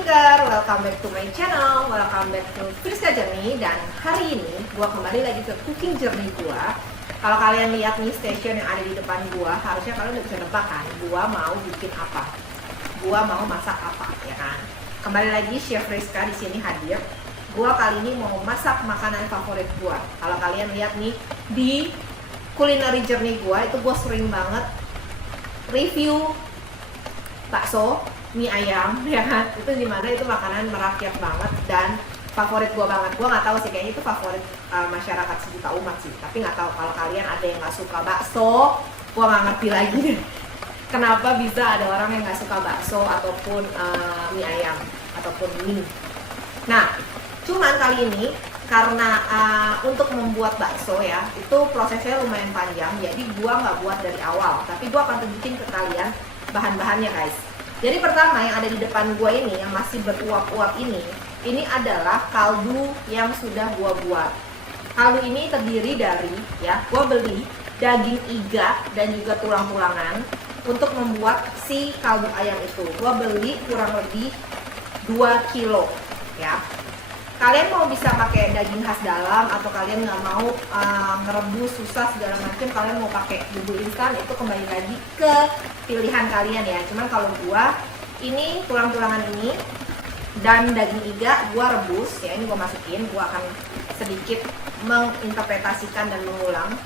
Finger, welcome back to my channel, welcome back to Friska Journey. Dan hari ini gua kembali lagi ke cooking journey gua. Kalau kalian lihat nih station yang ada di depan gua, harusnya kalian udah bisa nebak kan gua mau bikin apa, gua mau masak apa, ya kan? Kembali lagi Chef Friska di sini hadir. Gua kali ini mau masak makanan favorit gua. Kalau kalian lihat nih di culinary journey gua, itu gua sering banget review bakso, mie ayam, ya kan? Itu dimana itu makanan merakyat banget dan favorit gua banget. Gua nggak tahu sih, kayaknya itu favorit masyarakat sejuta umat sih. Tapi nggak tahu kalau kalian ada yang nggak suka bakso, gua nggak ngerti lagi deh. Kenapa bisa ada orang yang nggak suka bakso ataupun mie ayam ataupun mie. Nah, cuman kali ini karena untuk membuat bakso ya, itu prosesnya lumayan panjang. Jadi gua nggak buat dari awal, tapi gua akan tunjukin ke kalian bahan-bahannya guys. Jadi pertama yang ada di depan gua ini yang masih beruap-uap ini adalah kaldu yang sudah gua buat. Kaldu ini terdiri dari ya, gua beli daging iga dan juga tulang-tulangan untuk membuat si kaldu ayam itu. Gua beli kurang lebih 2 kilo ya. Kalian mau bisa pakai daging khas dalam atau kalian nggak mau ngerebus susah segala macam, kalian mau pakai bumbu instan, itu kembali lagi ke pilihan kalian ya. Cuman kalau gua ini tulang-tulangan ini dan daging iga gua rebus ya, ini gua masukin, gua akan sedikit menginterpretasikan dan mengulang.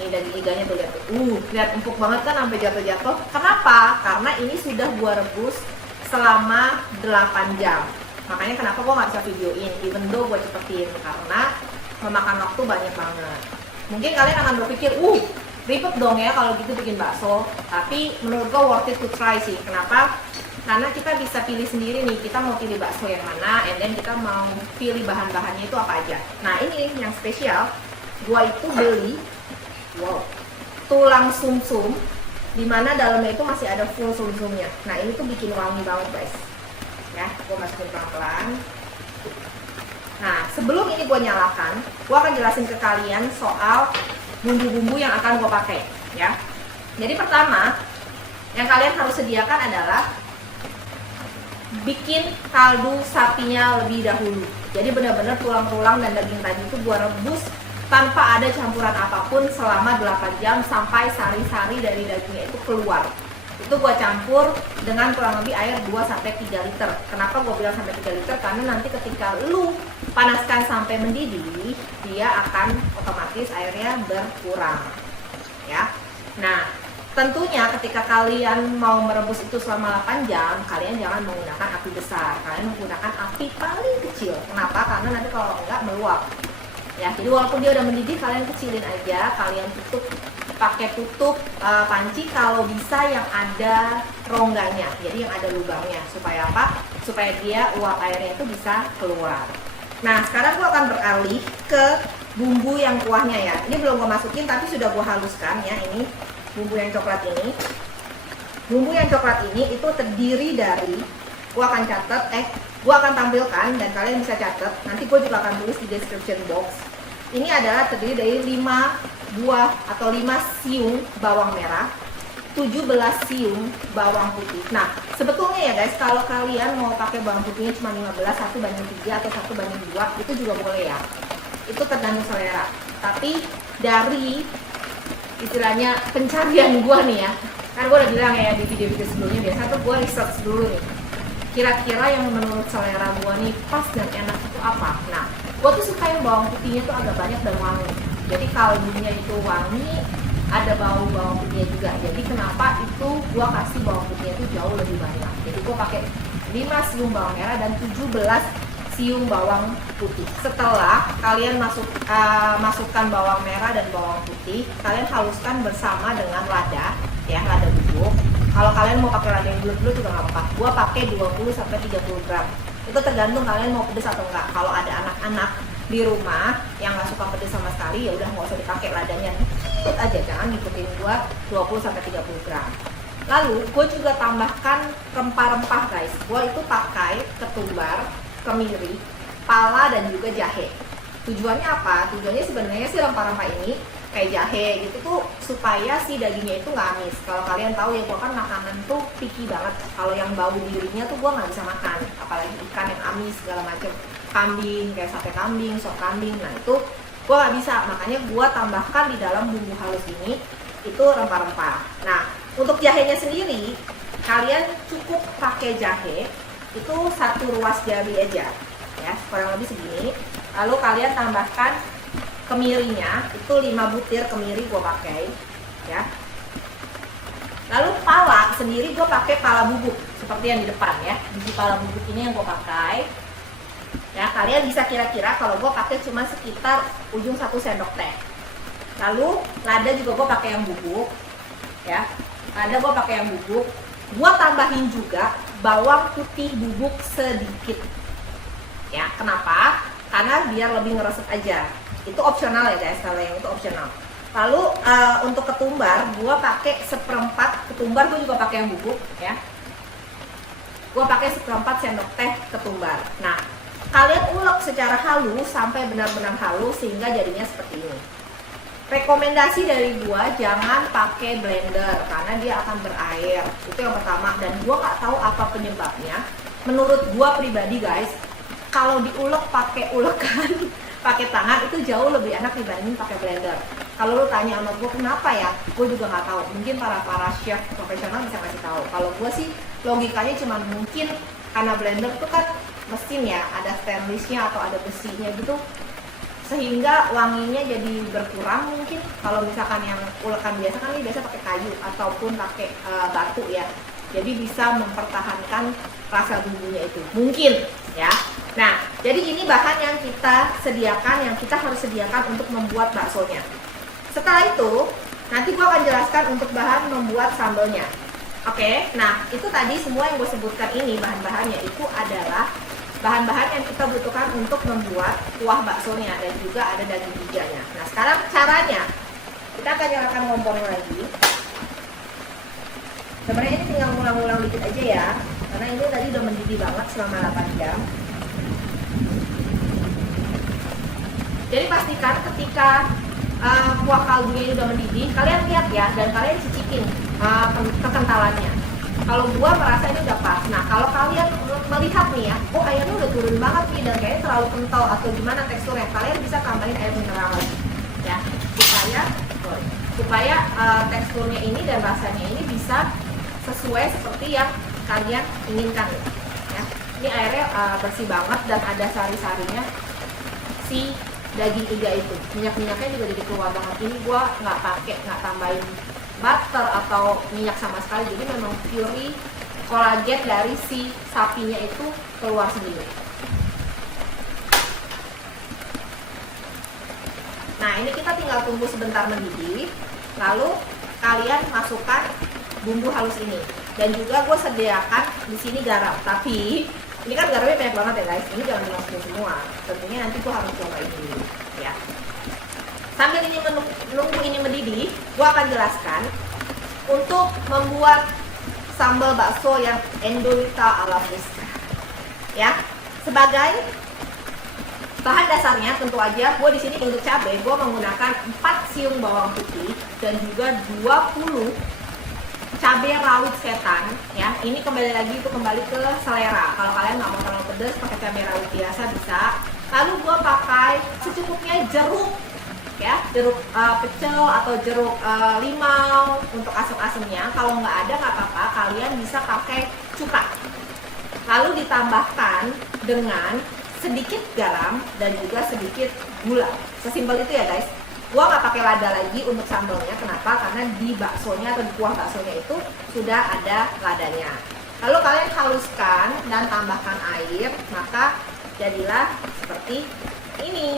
Nih daging iganya tuh, lihat tuh. Lihat empuk banget kan sampai jatuh-jatuh. Kenapa? Karena ini sudah gua rebus selama 8 jam. Makanya kenapa gue nggak bisa videoin, even though gue cepetin, karena memakan waktu banyak banget. Mungkin kalian akan berpikir, ribet dong ya kalau gitu bikin bakso. Tapi menurut gue worth it to try sih. Kenapa? Karena kita bisa pilih sendiri nih, kita mau pilih bakso yang mana, and then kita mau pilih bahan-bahannya itu apa aja. Nah ini yang spesial, gue itu beli, tulang sumsum, dimana dalamnya itu masih ada full sumsumnya. Nah ini tuh bikin wangi banget guys. Ya, gue masukin pelan-pelan. Nah, sebelum ini gue nyalakan, gue akan jelasin ke kalian soal bumbu-bumbu yang akan gue pakai, ya. Jadi pertama, yang kalian harus sediakan adalah bikin kaldu sapinya lebih dahulu. Jadi benar-benar tulang-tulang dan daging tadi itu gue rebus tanpa ada campuran apapun selama 8 jam sampai sari-sari dari dagingnya itu keluar. Itu gua campur dengan kurang lebih air 2-3 liter. Kenapa gua bilang sampai 3 liter? Karena nanti ketika lu panaskan sampai mendidih, dia akan otomatis airnya berkurang. Ya. Nah, tentunya ketika kalian mau merebus itu selama 8 jam, kalian jangan menggunakan api besar. Kalian menggunakan api paling kecil. Kenapa? Karena nanti kalau enggak meluap. Ya, jadi walaupun dia udah mendidih, kalian kecilin aja, kalian tutup pakai tutup panci kalau bisa yang ada rongganya, jadi yang ada lubangnya, supaya apa? Supaya dia uap airnya itu bisa keluar. Nah sekarang gua akan beralih ke bumbu yang kuahnya ya. Ini belum gua masukin tapi sudah gua haluskan ya. Ini bumbu yang coklat ini. Bumbu yang coklat ini itu terdiri dari, gua akan catat, gua akan tampilkan dan kalian bisa catat. Nanti gua juga akan tulis di description box. Ini adalah terdiri dari 5 buah atau 5 siung bawang merah, 17 siung bawang putih. Nah, sebetulnya ya guys, kalau kalian mau pakai bawang putihnya cuma 15, 1:3 atau 1:2, itu juga boleh ya. Itu tergantung selera. Tapi dari istilahnya pencarian gua nih ya, kan gua udah bilang ya di video-video sebelumnya, biasa tuh gua research dulu nih. Kira-kira yang menurut selera gua nih pas dan enak itu apa. Nah, gua tuh suka yang bawang putihnya tuh agak banyak dan wangi. Jadi kaldunya itu wangi, ada bau bawang putihnya juga. Jadi kenapa itu gua kasih bawang putihnya itu jauh lebih banyak. Jadi gua pakai 5 siung bawang merah dan 17 siung bawang putih. Setelah kalian masukkan bawang merah dan bawang putih, kalian haluskan bersama dengan lada, ya, lada bubuk. Kalau kalian mau pakai lada yang bulat-bulat juga nggak apa-apa. Gua pakai 20-30 gram. Itu tergantung kalian mau pedas atau enggak. Kalau ada anak-anak di rumah yang nggak suka pedas sama sekali, ya udah nggak usah dipakai ladanya, ikut aja, jangan ngikutin gua 20-30 gram. Lalu gue juga tambahkan rempah-rempah guys. Gue itu pakai ketumbar, kemiri, pala dan juga jahe. Tujuannya apa? Tujuannya sebenarnya sih rempah-rempah ini kayak jahe gitu tuh supaya si dagingnya itu nggak amis. Kalau kalian tahu ya, gue kan makanan tuh picky banget. Kalau yang bau dirinya tuh gue nggak bisa makan, apalagi ikan yang amis segala macem, kambing kayak sate kambing, sop kambing, nah itu gue nggak bisa. Makanya gue tambahkan di dalam bumbu halus ini itu rempah-rempah. Nah untuk jahenya sendiri kalian cukup pakai jahe itu 1 ruas jari aja ya, kurang lebih segini. Lalu kalian tambahkan kemirinya itu 5 butir kemiri gue pakai ya. Lalu pala sendiri gue pakai pala bubuk seperti yang di depan ya. Biji pala bubuk ini yang gue pakai ya. Kalian bisa kira-kira kalau gue pakai cuma sekitar ujung 1 sendok teh. Lalu lada juga gue pakai yang bubuk ya. Lada gue pakai yang bubuk. Gue tambahin juga bawang putih bubuk sedikit ya. Kenapa? Karena biar lebih ngeresep aja. Itu opsional ya guys, kalau yang itu opsional. Lalu untuk ketumbar, gue pakai 1/4 ketumbar, gue juga pakai yang bubuk ya. Gue pakai 1/4 sendok teh ketumbar. Nah, kalian ulek secara halus sampai benar-benar halus sehingga jadinya seperti ini. Rekomendasi dari gue jangan pakai blender karena dia akan berair. Itu yang pertama. Dan gue nggak tahu apa penyebabnya. Menurut gue pribadi guys, kalau diulek pakai ulekan pakai tangan itu jauh lebih enak dibanding pakai blender. Kalau lu tanya sama gue kenapa ya, gue juga nggak tahu. Mungkin para chef profesional bisa kasih tahu. Kalau gue sih logikanya cuma mungkin karena blender tuh kan mesin ya, ada stainlessnya atau ada besinya gitu, sehingga wanginya jadi berkurang mungkin. Kalau misalkan yang ulekan biasa kan ini biasa pakai kayu ataupun pakai batu ya, jadi bisa mempertahankan rasa bumbunya itu mungkin ya. Nah, jadi ini bahan yang kita sediakan, yang kita harus sediakan untuk membuat baksonya. Setelah itu, nanti gue akan jelaskan untuk bahan membuat sambalnya. Oke, nah itu tadi semua yang gue sebutkan ini bahan-bahannya itu adalah bahan-bahan yang kita butuhkan untuk membuat kuah baksonya, dan juga ada daging iganya. Nah sekarang caranya, kita akan nyalakan kompornya lagi. Sebenarnya ini tinggal ngulang-ngulang dikit aja ya, karena ini tadi udah mendidih banget selama 8 jam. Jadi pastikan ketika kuah kaldunya ini udah mendidih, kalian lihat ya, dan kalian cicipin kekentalannya. Kalau gua merasa ini udah pas. Nah kalau kalian melihat nih ya, oh airnya udah turun banget nih dan kayaknya terlalu kental atau gimana teksturnya, kalian bisa tambahin air mineral lagi ya, supaya teksturnya ini dan rasanya ini bisa sesuai seperti yang kalian inginkan ya. Ini airnya bersih banget dan ada sari-sarinya si daging iga itu. Minyak-minyaknya juga jadi keluar banget. Ini gua nggak tambahin butter atau minyak sama sekali, jadi memang purely kolagen dari si sapinya itu keluar sendiri. Nah ini kita tinggal tunggu sebentar mendidih, lalu kalian masukkan bumbu halus ini, dan juga gue sediakan di sini garam. Tapi ini kan garamnya banyak banget ya guys, ini jangan dimasukin semua, tentunya nanti gue harus cobain dulu ya. Sambil ini menunggu ini mendidih, gue akan jelaskan untuk membuat sambal bakso yang Endolita ala Friska ya. Sebagai bahan dasarnya tentu aja gue di sini untuk cabai gue menggunakan 4 siung bawang putih dan juga 20 cabai rawit setan ya. Ini kembali lagi itu kembali ke selera. Kalau kalian nggak mau terlalu pedas pakai cabai rawit biasa bisa. Lalu gue pakai secukupnya jeruk ya, jeruk pecel atau jeruk limau untuk asam-asamnya. Kalau nggak ada nggak apa-apa, kalian bisa pakai cuka. Lalu ditambahkan dengan sedikit garam dan juga sedikit gula. Sesimpel itu ya guys. Gua nggak pakai lada lagi untuk sambalnya. Kenapa? Karena di baksonya atau di kuah baksonya itu sudah ada ladanya. Lalu kalian haluskan dan tambahkan air, maka jadilah seperti ini.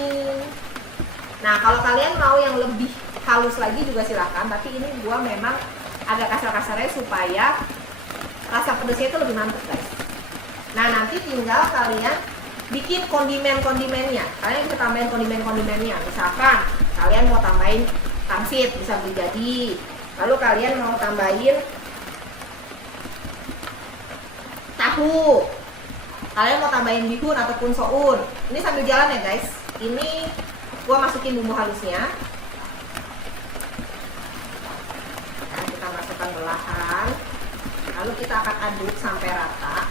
Nah kalau kalian mau yang lebih halus lagi juga silahkan, tapi ini gua memang agak kasar-kasarnya supaya rasa pedasnya itu lebih mantap guys. Nah nanti tinggal kalian bikin kondimen-kondimennya. Kalian bisa tambahin kondimen-kondimennya. Misalkan kalian mau tambahin pangsit, bisa beli jadi. Lalu kalian mau tambahin tahu, kalian mau tambahin bihun ataupun soun. Ini sambil jalan ya guys. Ini gua masukin bumbu halusnya. perlahan. Lalu kita akan aduk sampai rata.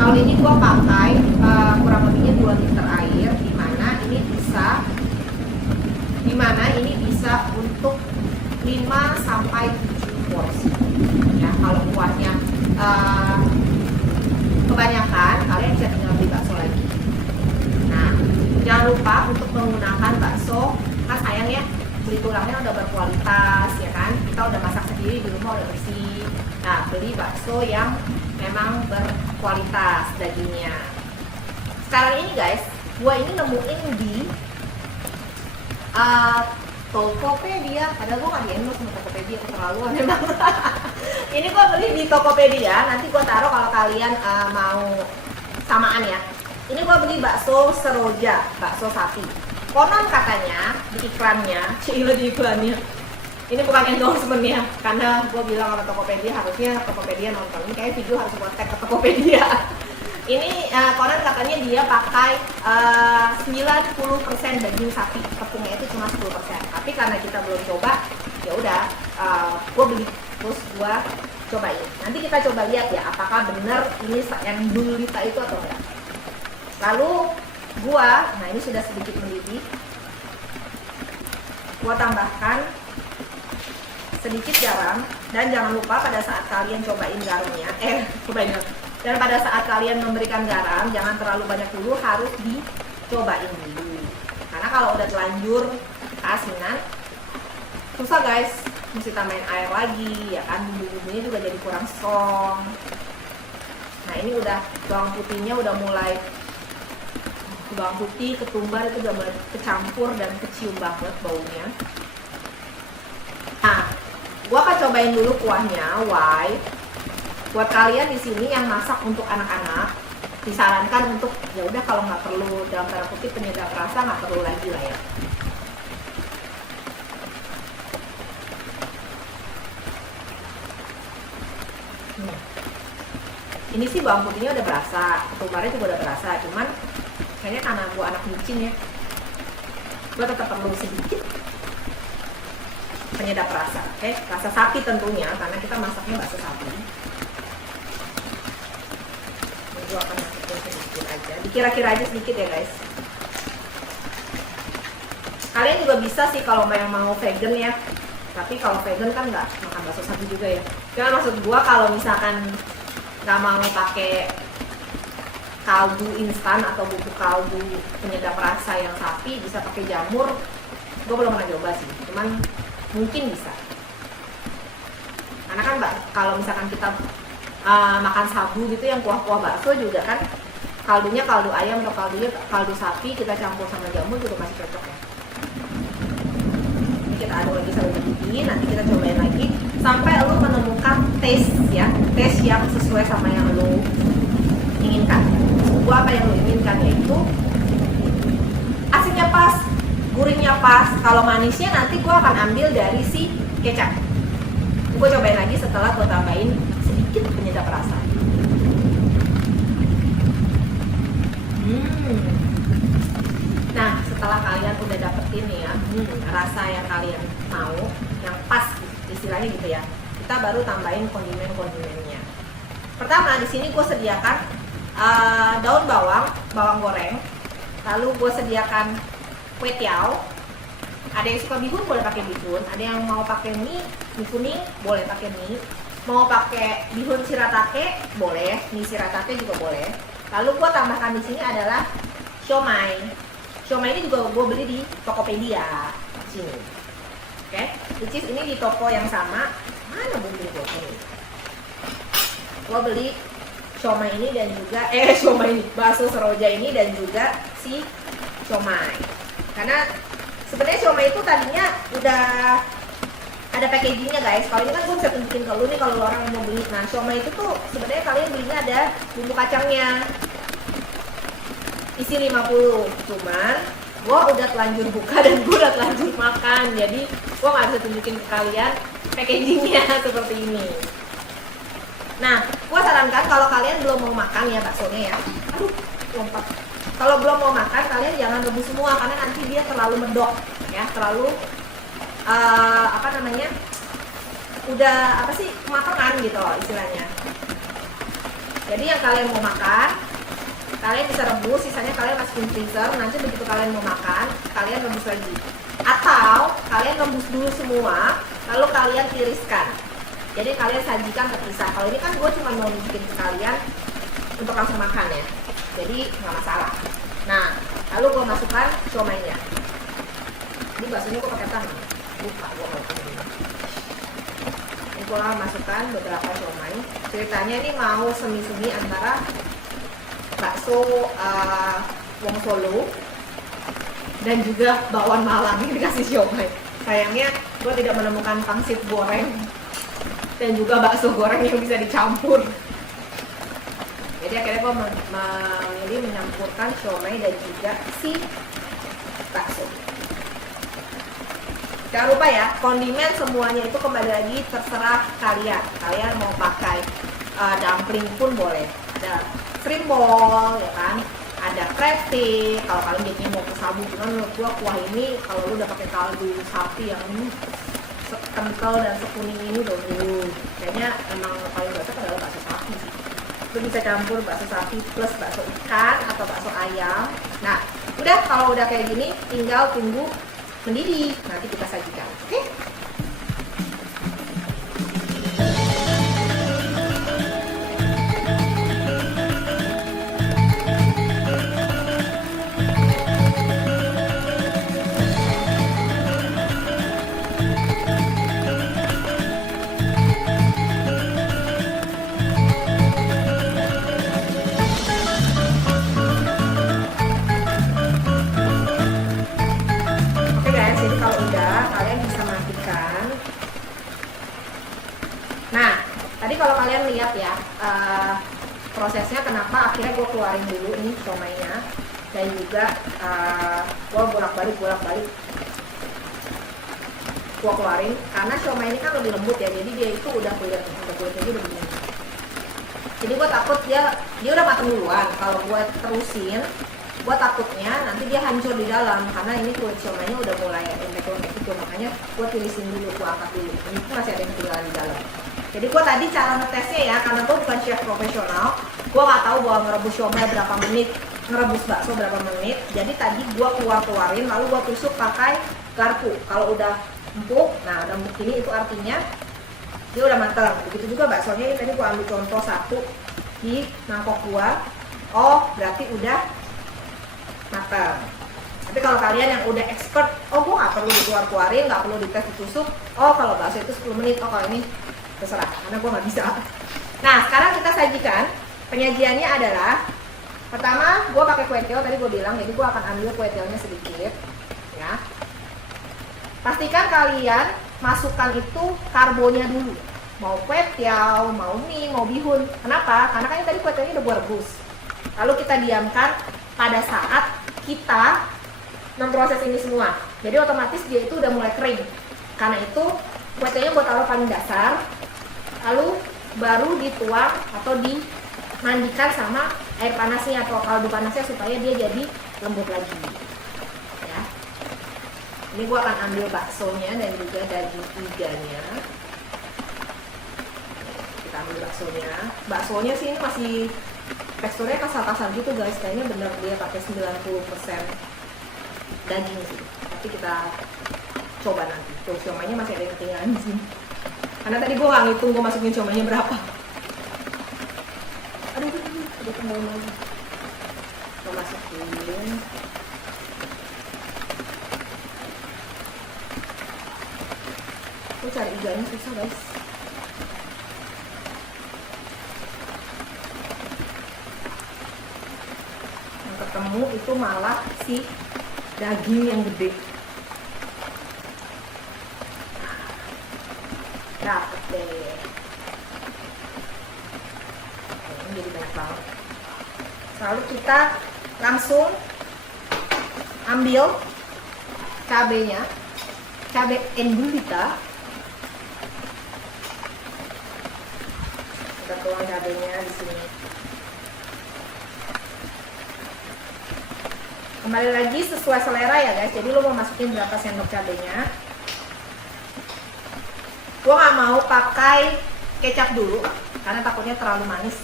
Kali ini gua pakai kurang lebihnya 2 liter air, dimana ini bisa untuk 5 sampai 7 porsi. Ya, kalau kuahnya kebanyakan, kalian bisa tinggal beli bakso lagi. Nah, jangan lupa untuk menggunakan bakso, kan sayang ya, beli tulangnya udah berkualitas ya kan, kita udah masak sendiri di rumah, udah bersih. Nah, beli bakso yang memang berkualitas dagingnya. Sekarang ini guys, gua ini nemuin di Tokopedia, padahal gua nggak di-endorse sama Tokopedia, keterlaluan memang. Ini gua beli di Tokopedia, nanti gua taruh kalau kalian mau samaan ya. Ini gua beli bakso seroja, bakso sapi. Konon katanya di iklannya, di iklannya. Ini bukan endorsement ya, karena gue bilang sama Tokopedia, harusnya Tokopedia nonton. Ini kayak video harus buat tag ke Tokopedia. Ini konon katanya dia pakai 90% daging sapi, tepungnya itu cuma 10%. Tapi karena kita belum coba, ya udah, gue beli terus gue cobain. Nanti kita coba lihat ya, apakah benar ini yang dulu Lita itu atau enggak. Lalu gue, nah ini sudah sedikit mendidih. Gue tambahkan sedikit garam, dan jangan lupa pada saat kalian cobain garamnya, dan pada saat kalian memberikan garam jangan terlalu banyak dulu, harus dicobain dulu, karena kalau udah telanjur keasinan susah guys, mesti tambahin air lagi ya kan, bumbu-bumbunya juga jadi kurang strong. Nah ini udah bawang putihnya udah mulai, bawang putih, ketumbar itu udah mulai kecampur dan kecium banget baunya. Nah, gua akan cobain dulu kuahnya. Why? Buat kalian di sini yang masak untuk anak-anak, disarankan untuk ya udah kalau nggak perlu dalam tanda kutip penyedap rasa, nggak perlu lagi lah ya. Ini sih bawang putihnya udah berasa, ketumbarnya juga udah berasa, cuman kayaknya karena gua anak micin ya, gua tetap perlu sedikit penyedap rasa, oke? Rasa sapi tentunya, karena kita masaknya bakso sapi. Gue akan masukin sedikit aja, dikira-kira aja sedikit ya guys. Kalian juga bisa sih kalau yang mau vegan ya, tapi kalau vegan kan nggak makan bakso sapi juga ya. Karena maksud gue kalau misalkan nggak mau pakai kaldu instan atau bubuk kaldu penyedap rasa yang sapi, bisa pakai jamur. Gue belum pernah coba sih, cuman mungkin bisa. Karena kan kalau misalkan kita makan sabu gitu yang kuah-kuah bakso juga kan kaldunya kaldu ayam atau kaldu sapi, kita campur sama jamur juga masih cocok ya. Ini kita aduk lagi sampai mendidih, nanti kita cobain lagi sampai lo menemukan taste ya, taste yang sesuai sama yang lo inginkan. Gua apa yang lo inginkan, yaitu asinnya pas, gurihnya pas. Kalau manisnya nanti gue akan ambil dari si kecap. Gue cobain lagi setelah gue tambahin sedikit penyedap rasa. Nah, setelah kalian udah dapetin nih ya, rasa yang kalian mau, yang pas istilahnya gitu ya, kita baru tambahin kondimen-kondimennya. Pertama di sini gue sediakan daun bawang, bawang goreng. Lalu gue sediakan kue tiao. Ada yang suka bihun boleh pakai bihun, ada yang mau pakai mie kuning boleh pakai mie, mau pakai bihun shiratake boleh, mie shiratake juga boleh. Lalu gue tambahkan di sini adalah siomay. Siomay ini juga gue beli di Tokopedia sini. Oke, which is ini di toko yang sama. Mana bumbu gue ini? Gue beli siomay ini dan juga siomay ini, bakso seroja ini dan juga si siomay. Karena sebenarnya siomay itu tadinya udah ada packagingnya guys. Kalau ini kan gue bisa tunjukin ke lu nih kalau orang mau beli. Nah, siomay itu tuh sebenarnya kalian belinya ada bumbu kacangnya. Isi 50. Cuman gue udah telanjur buka dan gue udah telanjur makan. Jadi gue nggak bisa tunjukin ke kalian packagingnya seperti ini. Nah, gue sarankan kalau kalian belum mau makan ya baksonya ya. Aduh, lompat. Kalau belum mau makan, kalian jangan rebus semua karena nanti dia terlalu medok, ya, terlalu apa namanya, udah apa sih, kematangan gitu loh istilahnya. Jadi yang kalian mau makan, kalian bisa rebus, sisanya kalian masukin freezer. Nanti begitu kalian mau makan, kalian rebus lagi. Atau kalian rebus dulu semua, lalu kalian tiriskan. Jadi kalian sajikan terpisah. Kalau ini kan gue cuma mau bikin ke kalian untuk langsung makan ya, jadi nggak masalah. Nah, lalu gue masukkan siomay-nya. Ini baksonya gue pakai tangan, lupa gue mau ini. Ini gue masukkan beberapa siomay. Ceritanya ini mau semi-semi antara bakso Wong Solo dan juga bakwan Malang. Ini dikasih siomay. Sayangnya gue tidak menemukan pangsit goreng dan juga bakso goreng yang bisa dicampur. Jadi akhirnya gue memilih menyampurkan siomay dan juga si bakso. Jangan lupa ya, kondimen semuanya itu kembali lagi terserah kalian. Kalian mau pakai dumpling pun boleh. Ada shrimp ball, ya kan? Ada crayfish. Kalau kalian jadinya mau ke sabu, cuman menurut gue kuah ini kalau lu udah pakai kaldu sapi yang kental dan sekuning ini udah kayaknya emang paling cocok adalah bakso sapi sih. Lu bisa campur bakso sapi plus bakso ikan atau bakso ayam. Nah, udah, kalau udah kayak gini tinggal tunggu mendidih, nanti kita sajikan. Oke? Jadi kalau udah, kalian bisa matikan. Nah, tadi kalau kalian lihat ya, prosesnya kenapa akhirnya gue keluarin dulu nih siomay-nya, dan juga gue bolak-balik gue keluarin karena siomay ini kan lebih lembut ya, jadi dia itu udah kulitnya udah begini. Jadi gue takut dia udah mateng duluan. Kalau gue terusin, gue takutnya nanti dia hancur di dalam karena ini kulit siomaynya udah mulai lembek-lembek gitu. Makanya gue tirisin dulu, gue angkat dulu. Ini masih ada yang ketinggalan di dalam. Jadi gue tadi cara ngetesnya ya, karena gue bukan chef profesional, gue nggak tahu bahwa ngerebus siomay berapa menit, ngerebus bakso berapa menit. Jadi tadi gue keluarin, lalu gue tusuk pakai garpu. Kalau udah empuk, nah udah empuk ini itu artinya dia udah matang. Begitu juga baksonya, ini tadi gue ambil contoh satu di mangkok gue. Oh, berarti udah matang. Tapi kalau kalian yang udah expert, oh gue nggak perlu dikeluarin, nggak perlu dites ditusuk. Oh kalau bakso itu 10 menit, oh kalau ini terserah, karena gue nggak bisa. Nah sekarang kita sajikan. Penyajiannya adalah, pertama gue pakai kue tiaw, tadi gue bilang, jadi gue akan ambil kue tiawnya sedikit, ya. Pastikan kalian masukkan itu karbonya dulu. Mau kue tiaw, mau mie, mau bihun. Kenapa? Karena kan tadi kue tiawnya udah gue rebus. Lalu kita diamkan pada saat kita memproses ini semua. Jadi otomatis dia itu udah mulai kering. Karena itu kue tiawnya gue taruh paling dasar, lalu baru dituang atau dimandikan sama air panasnya atau kaldu panasnya supaya dia jadi lembut lagi. Ya. Ini gue akan ambil baksonya dan juga daging iganya. Kita ambil baksonya. Baksonya sih ini masih teksturnya kasar-kasar gitu guys. Kayaknya bener dia pakai 90% daging sih. Tapi kita coba nanti. Tuh siomaynya masih ada yang ketinggalan di sini. Karena tadi gue nggak ngitung gue masukin siomaynya berapa. Aduh, kembali lagi. Gue masukin. Gue cari iganya susah guys. Yang ketemu itu malah si daging yang gede. Dapet deh. Ini jadi banyak banget. Lalu kita langsung ambil cabenya, cabai endulita. Kita tuang cabenya di sini. Kembali lagi sesuai selera ya guys. Jadi lo mau masukin berapa sendok cabenya. Gue nggak mau pakai kecap dulu karena takutnya terlalu manis.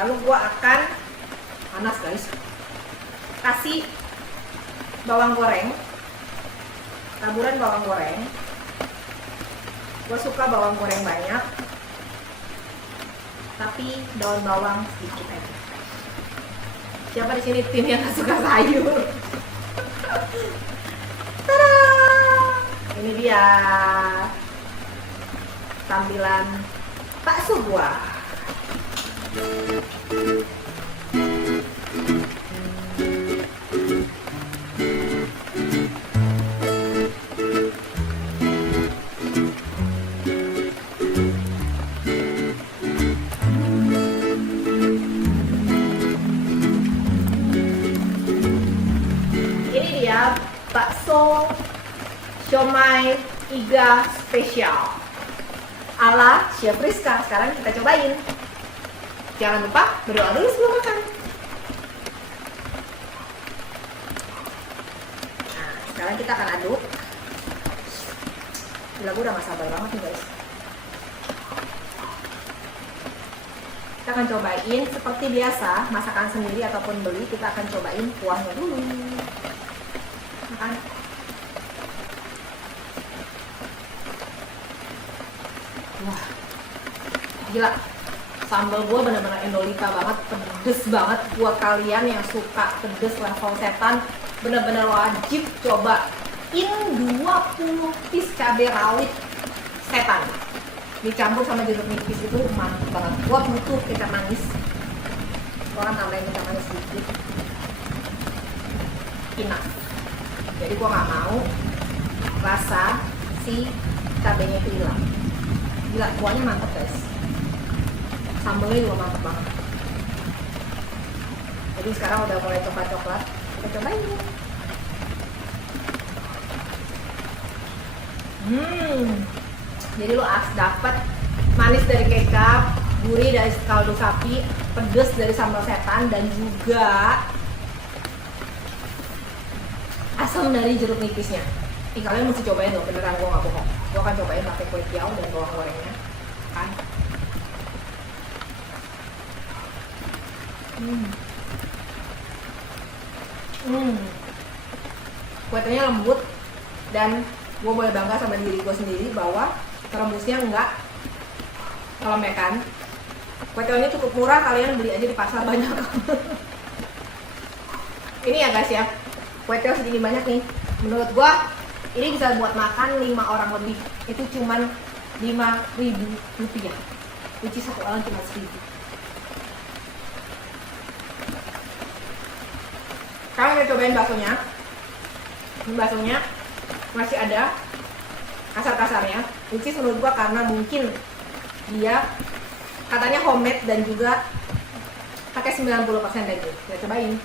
Lalu gue akan panas guys. Kasih bawang goreng, taburan bawang goreng. Gue suka bawang goreng banyak, tapi daun bawang sedikit aja. Siapa di sini tim yang gak suka sayur? Tada! Ini dia tampilan bakso buah. Bakso siomay iga spesial ala Chef Rizka. Sekarang kita cobain. Jangan lupa berdoa dulu sebelum makan. Nah, sekarang kita akan aduk. Gila, gue udah gak sabar banget nih guys. Kita akan cobain seperti biasa, masakan sendiri ataupun beli. Kita akan cobain kuahnya dulu. Makan. Wah, gila, sambal gue bener-bener Endolita banget, pedes banget. Buat kalian yang suka pedes level setan, bener-bener wajib cobain 20 piece cabai rawit setan dicampur sama jeruk nipis. Itu mantap banget. Gue butuh kecap manis, gue akan tambahin kecap manis sedikit. Enough. Jadi gue nggak mau rasa si cabenya itu hilang. Gila, kuahnya mantep guys. Sambalnya juga mantep banget. Jadi sekarang udah mulai coklat-coklat. Kita cobain. Jadi lo dapat manis dari kecap, gurih dari kaldu sapi, pedes dari sambal setan, dan juga asam dari jeruk nipisnya. Ih, kalian mesti cobain loh, beneran gue gak bohong. Gue akan cobain pakai kue tiaw dan bawang gorengnya kan. Kue tiawnya lembut, dan gue boleh bangga sama diri gue sendiri bahwa rebusnya enggak kelembekan. Kue tiaw ini cukup murah, kalian beli aja di pasar banyak. Ini ya guys ya, kue tiaw segini banyak nih, menurut gua ini bisa buat makan 5 orang lebih. Itu cuman 5.000 rupiah, which is satu orang cuma 1.000. Sekarang kita cobain baksonya. Ini baksonya masih ada kasar-kasarnya, which is menurut gua karena mungkin dia katanya homemade dan juga pakai 90% daging. Kita cobain.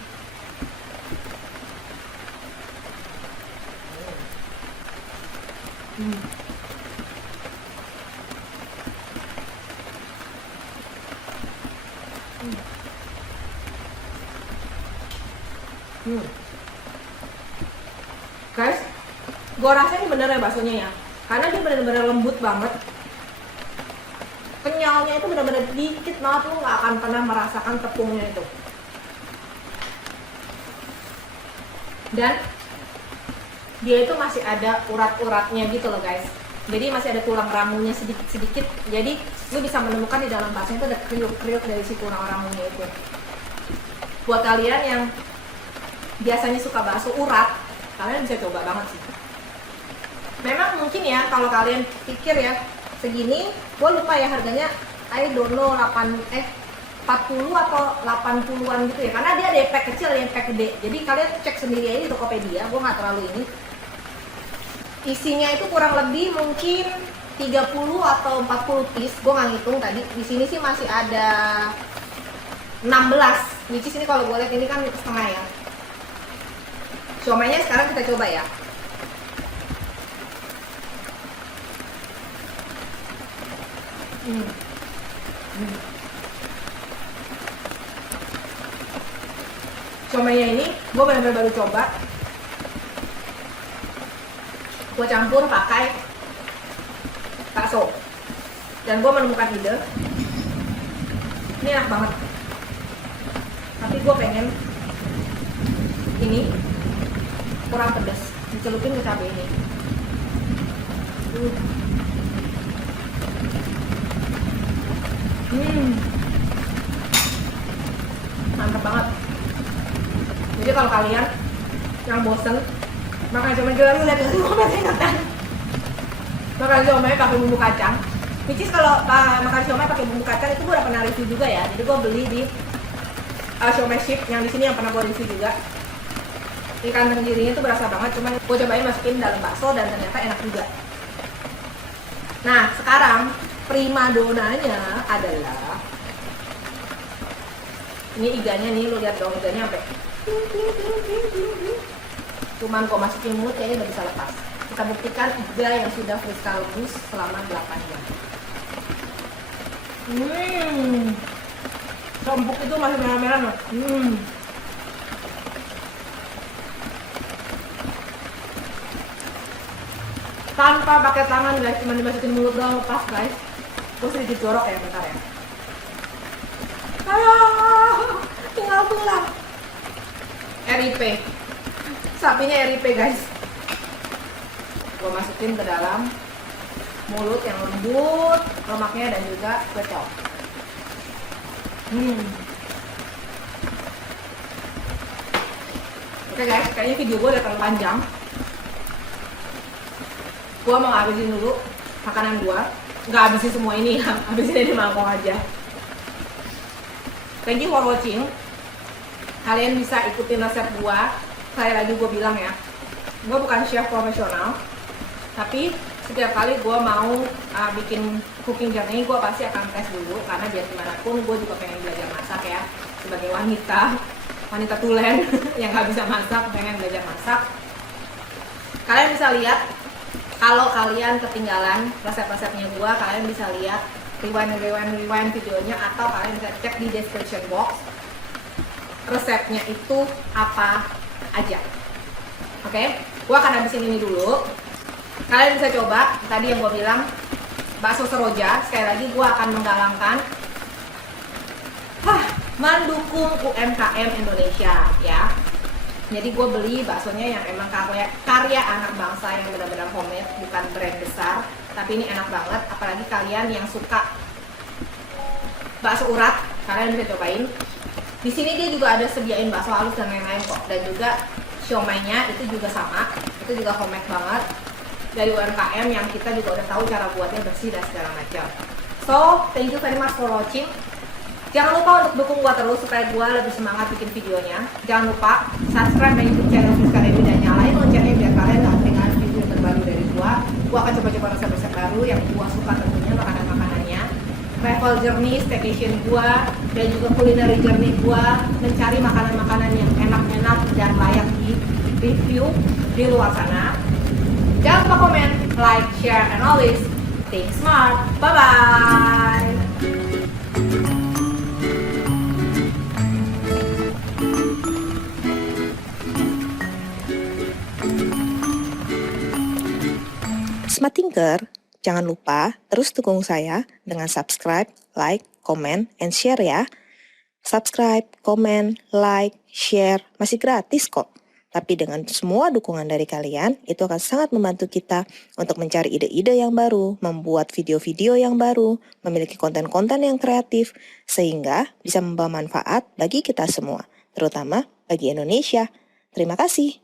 Guys, gue rasa ini bener ya baksonya ya, karena dia bener-bener lembut banget. Kenyalnya itu bener-bener dikit banget, lu nggak akan pernah merasakan tepungnya itu. Dan dia itu masih ada urat-uratnya gitu loh guys. Jadi masih ada tulang ramunya sedikit-sedikit. Jadi lu bisa menemukan di dalam bakso itu ada kriuk-kriuk dari si tulang ramunya itu. Buat kalian yang biasanya suka bakso urat, kalian bisa coba banget sih. Memang mungkin ya kalau kalian pikir ya segini, gue lupa ya harganya, I don't know 40 atau 80-an gitu ya, karena dia ada yang pack kecil, ada yang pack gede. Jadi kalian cek sendiri aja di Tokopedia, gue nggak terlalu ini. Isinya itu kurang lebih mungkin 30 atau 40 piece, gue nggak ngitung tadi. Di sini sih masih ada 16, which is ini kalau gue lihat ini kan setengah ya. Siomaynya sekarang kita coba ya. Siomaynya ini gue benar-benar baru coba. Gue campur pakai bakso. Dan gue menemukan ide. Ini enak banget. Tapi gue pengen ini kurang pedas. Dicelupin ke cabai ini. Mantap banget. Jadi kalau kalian yang bosen makan siomay, lu lihat gue pengen kan makan siomay pakai bumbu kacang. Which is kalau makan siomay pakai bumbu kacang itu gue udah pernah review juga ya. Jadi gue beli di Siomay Ship yang di sini yang pernah gue review juga. Ikan tenggirinya itu berasa banget, cuman gue cobain masukin dalam bakso dan ternyata enak juga. Nah sekarang prima donanya adalah ini iganya nih, lu lihat dong iganya sampai cuman kok masukin mulut kayaknya udah bisa lepas. Kita buktikan iga yang sudah friskal rebus selama 8 jam. Empuk itu masih merah-merah loh. Tanpa pakai tangan guys, cuma dimasukin mulut doang lepas guys. Gue sedikit jorok ya, bentar ya. Tinggal tulang. RIP. Sapinya RIP guys. Gue masukin ke dalam mulut yang lembut, lemaknya dan juga kecap. Oke guys, kayaknya video gue udah terlalu panjang. Gue mau habisin dulu makanan gue. Nggak habisin semua ini ya, habisin ini mangkok aja. Thank you for watching. Kalian bisa ikutin resep gue. Sekali lagi gue bilang ya, gue bukan chef profesional, tapi setiap kali gue mau bikin cooking journey, gue pasti akan tes dulu, karena biar gimana pun gue juga pengen belajar masak ya, sebagai wanita tulen yang nggak bisa masak, pengen belajar masak. Kalian bisa lihat, kalau kalian ketinggalan resep-resepnya gue, kalian bisa lihat rewind videonya, atau kalian bisa cek di description box resepnya itu apa aja. Oke, gue akan habisin ini dulu. Kalian bisa coba tadi yang gue bilang, bakso seroja. Sekali lagi gue akan menggalangkan mendukung UMKM Indonesia ya. Jadi gue beli baksonya yang emang karya anak bangsa, yang benar-benar homemade, bukan brand besar, tapi ini enak banget. Apalagi kalian yang suka bakso urat, kalian bisa cobain. Di sini dia juga ada sediain bakso halus dan lain-lain kok, dan juga siomaynya itu juga sama, itu juga homemade banget dari UMKM yang kita juga udah tahu cara buatnya bersih dan segala macam. So, thank you very much for watching. Jangan lupa untuk dukung gua terus supaya gua lebih semangat bikin videonya. Jangan lupa subscribe my YouTube channel Friska Dewi dan nyalain loncengnya biar kalian gak ketinggalan video terbaru dari gua. Gua akan coba-coba resep-resep baru yang gua suka, tentunya makanan-makanannya. Travel journey, staycation gua, dan juga culinary journey gua mencari makanan-makanan yang enak-enak dan layak di review di luar sana. Jangan lupa komen, like, share, and always think smart. Bye-bye! Smart Thinker, jangan lupa terus dukung saya dengan subscribe, like, comment, and share ya. Subscribe, comment, like, share, masih gratis kok. Tapi dengan semua dukungan dari kalian, itu akan sangat membantu kita untuk mencari ide-ide yang baru, membuat video-video yang baru, memiliki konten-konten yang kreatif, sehingga bisa membawa manfaat bagi kita semua, terutama bagi Indonesia. Terima kasih.